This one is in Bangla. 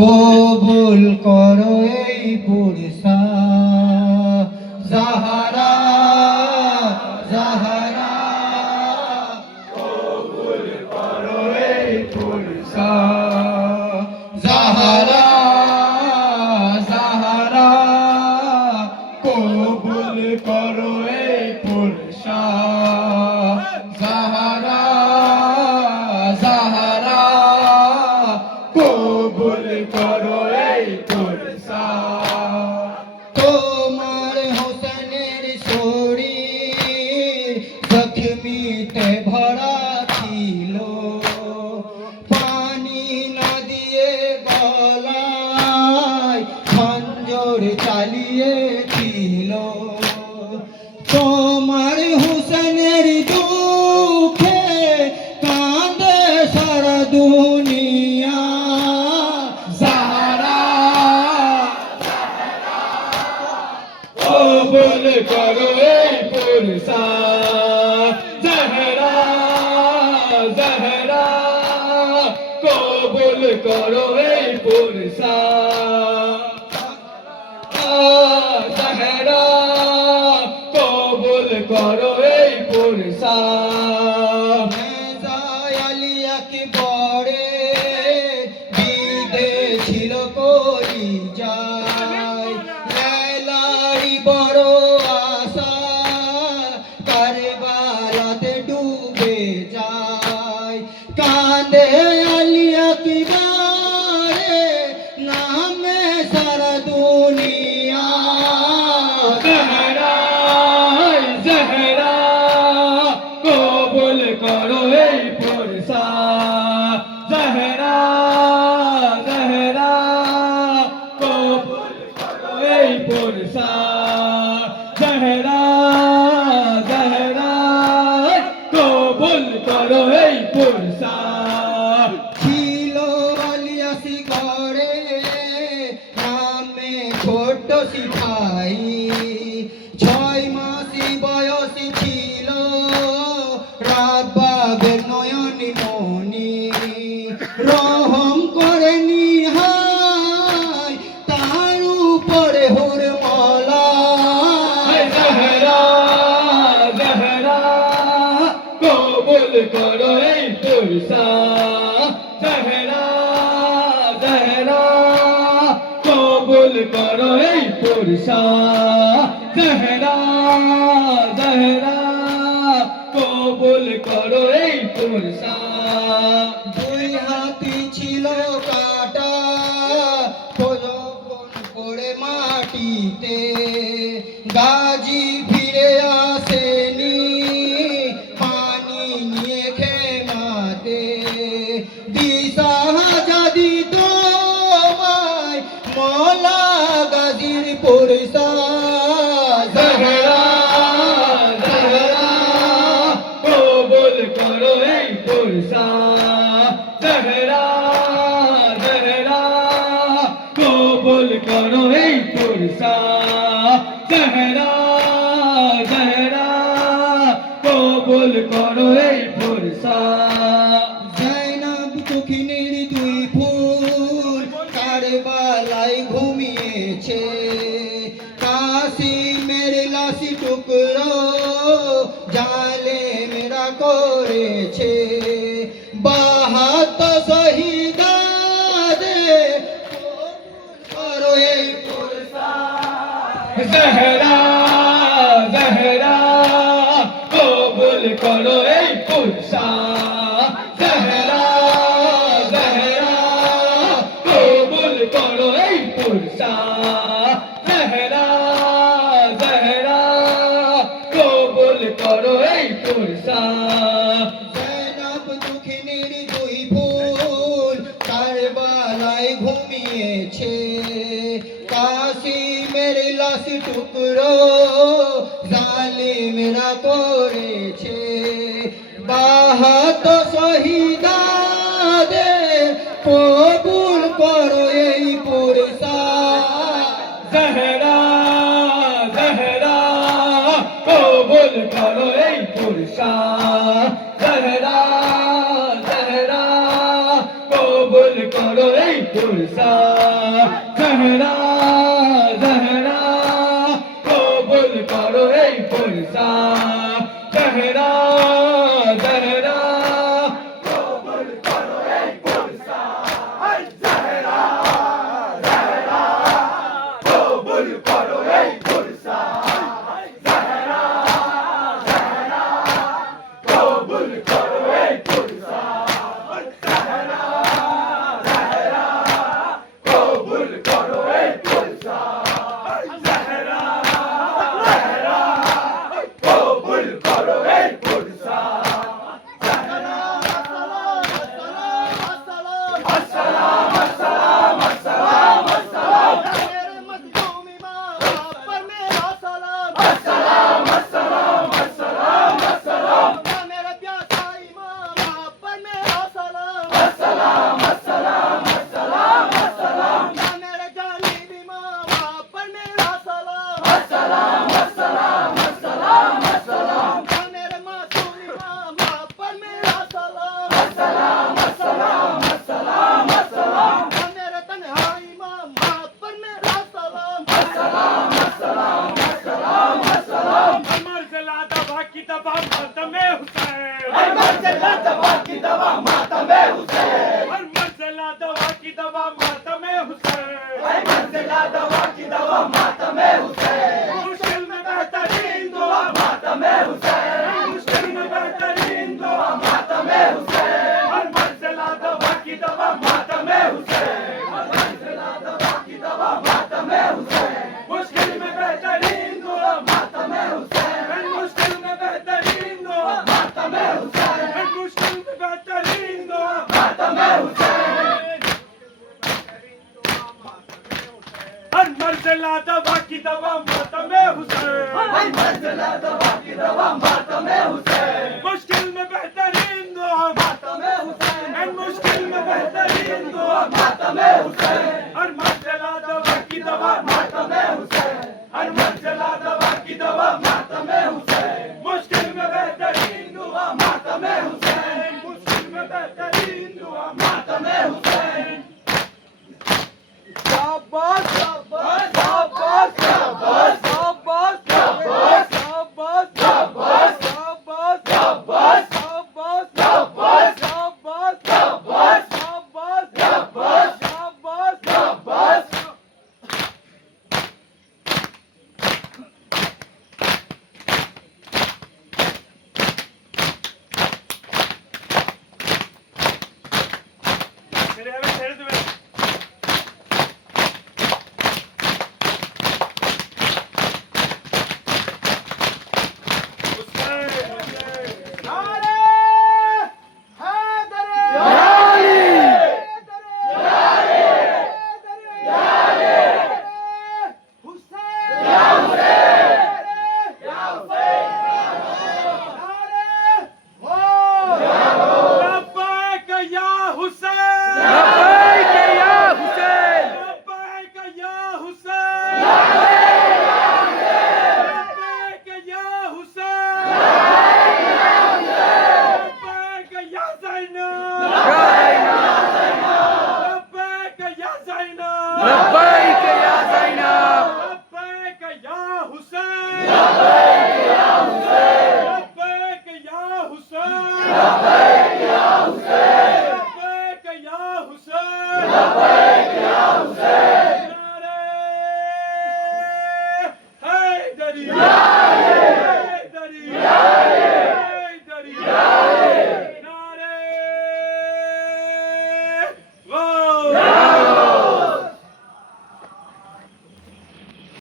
কবুল করো এই পুরসা জাহারা জাহারা কবুল করো এই পুরসা জাহারা জাহারা কবুল করো এই পুরসা জাহারা জাহারা কবুল করো এই পুরসা তোমার হোসেনের শরীর জখমিতে ভরা ছিল পানি না দিয়ে গলায় খঞ্জর চালিয়েছিল তোমার হোসেনের দুঃখে কাঁদে সারা দুনিয়া জাহারা কবুল করো এই পুরসা জাহারা জাহারা কবুল করো এই পুরসা জাহারা কবুল করো এই পুরসা আলিয়া কি বড়ে বিদে ছিল করি যায় লাইলারি বড় আশা কারবালাতে ডুবে যায় কাঁদে আলিয়া কি বারে নামে সারা দুনিয়া জাহরা জাহরা কবুল করো এই পুরসা জাহরা জাহরা কবুল করো এই পুরসা জাহরা জাহরা কবুল করো এই পুরসা ছিল আলিয়াসি ঘরে নামে ছোট সিপাই 6 মাসি বয়সী ছিল রাব্বাবের নয়নি মনি রহম করে নিহাই তার উপরে হুরমালা জাহরা জাহরা কবুল করো এই পুরসা জাহরা জাহরা কবুল করো এই পুরসা জাহরা জাহরা কবুল করো এই পুরসা দুই হাতি ছিল কাটা প্রজপন করে মাটিতে গাজী ফিরে আসেনি পানি নিয়ে খেমাতে দিশা যদি তোমায় মৌলা গাজীর পুরসা জাহরা জাহরা কবুল করো এই পুরসা জাহরা জাহরা কবুল করো এই পুরসা জাহরা জাহরা কবুল করো এই পুরসা জাইনাব তুখিনের দুই ফুল কারবালায় ঘুমিয়েছে কাসিমের লাশি টুকরো জালেমরা করেছে বাহাত শহীদাদের করো এই পুরসা জাহরা জাহরা কবুল করো এই পুরসা জাহরা জাহরা কবুল করো এই পুরসা জাহরা জাহরা কবুল করো এই পুরসা জাইনাব দুখিনীর দুই ফুল কারবালায় ঘুমিয়েছে কাসিমের লাশ টুকরো জালিমরা করেছে বাহাত শহীদাদের কবুল করো এই পুরসা জাহরা জাহরা কবুল করো এই পুরসা জাহরা জাহরা কবুল করো এই পুরসা पुरसा जहरा जहरा কবুল করো এই পুরসা জহরা জহরা কবুল করো এই পুরসা জহরা জহরা কবুল করো এই পুরসা জহরা জহরা কবুল করো এই পুরসা জহরা জহরা কবুল করো এই পুরসা জহরা জহরা কবুল করো এই পুরসা জহরা আসসালাম আসসালাম আসসালাম আসসালাম मेरे मजलूमी माँ बाप पर मेरा सलाम अस्सलाम अस्सलाम अस्सलाम अस्सलाम मेरे प्यासाई माँ बाप पर मेरा सलाम अस्सलाम अस्सलाम अस्सलाम अस्सलाम मेरे जालिबी माँ बाप पर मेरा सलाम अस्सलाम अस्सलाम अस्सलाम अस्सलाम मेरे मासूमी माँ बाप पर मेरा सलाम अस्सलाम अस्सलाम अस्सलाम अस्सलाम मेरे तन्हाई माँ बाप पर मेरा सलाम अस्सलाम अस्सलाम अस्सलाम अस्सलाम मर्ज़ला दवा की दवा मातमे हुसैन हर मर्ज़ला दवा की दवा मातमे हुसैन हर मर्ज़ला दवा की दवा मातमे हुसैन हर मर्ज़ला दवा की दवा मातमे हुसैन मुश्किल में बेहतरीन दुआ मातमे हुसैन मुश्किल में बेहतरीन दुआ मातमे हुसैन हर मर्ज़ला दवा की दवा मातमे हुसैन हर मर्ज़ला दवा की दवा मातमे हुसैन मुश्किल में बेहतरीन दुआ मातमे हुसैन मुश्किल में बेहतरीन दुआ मातमे हुसैन मुश्किल में बेहतरीन दुआ मातमे हुसैन हर मर्ज़ला दवा की दवा मातमे हुसैन हर मर्ज़ला दवा की दवा मातमे हुसैन मुश्किल में बेहतरीन दुआ मातमे हुसैन मुश्किल में बेहतरीन दुआ मातमे हुसैन हर मर्ज़ला दवा की दवा मातमे हुसैन हर मर्ज़ला दवा की दवा मातमे हुसैन मुश्किल में बेहतरीन दुआ मातमे हुसैन मुश्किल में बेहतरीन दुआ मातमे हुसैन शाबाश शाबाश शाबाश शाबाश शाबाश शाबाश शाबाश शाबाश शाबाश शाबाश शाबाश शाबाश शाबाश शाबाश शाबाश शाबाश शाबाश शाबाश मेरे अभी छेड़ दे लब्बैक या हुसैन लब्बैक या हुसैन लब्बैक या हुसैन लब्बैक या हुसैन लब्बैक या ज़ैनब लब्बैक या ज़ैनब लब्बैक या ज़ैनब लब्बैक या हुसैन लब्बैक या हुसैन लब्बैक या हुसैन लब्बैक या हुसैन लब्बैक या हुसैन लब्बैक या हुसैन नारे हैदरी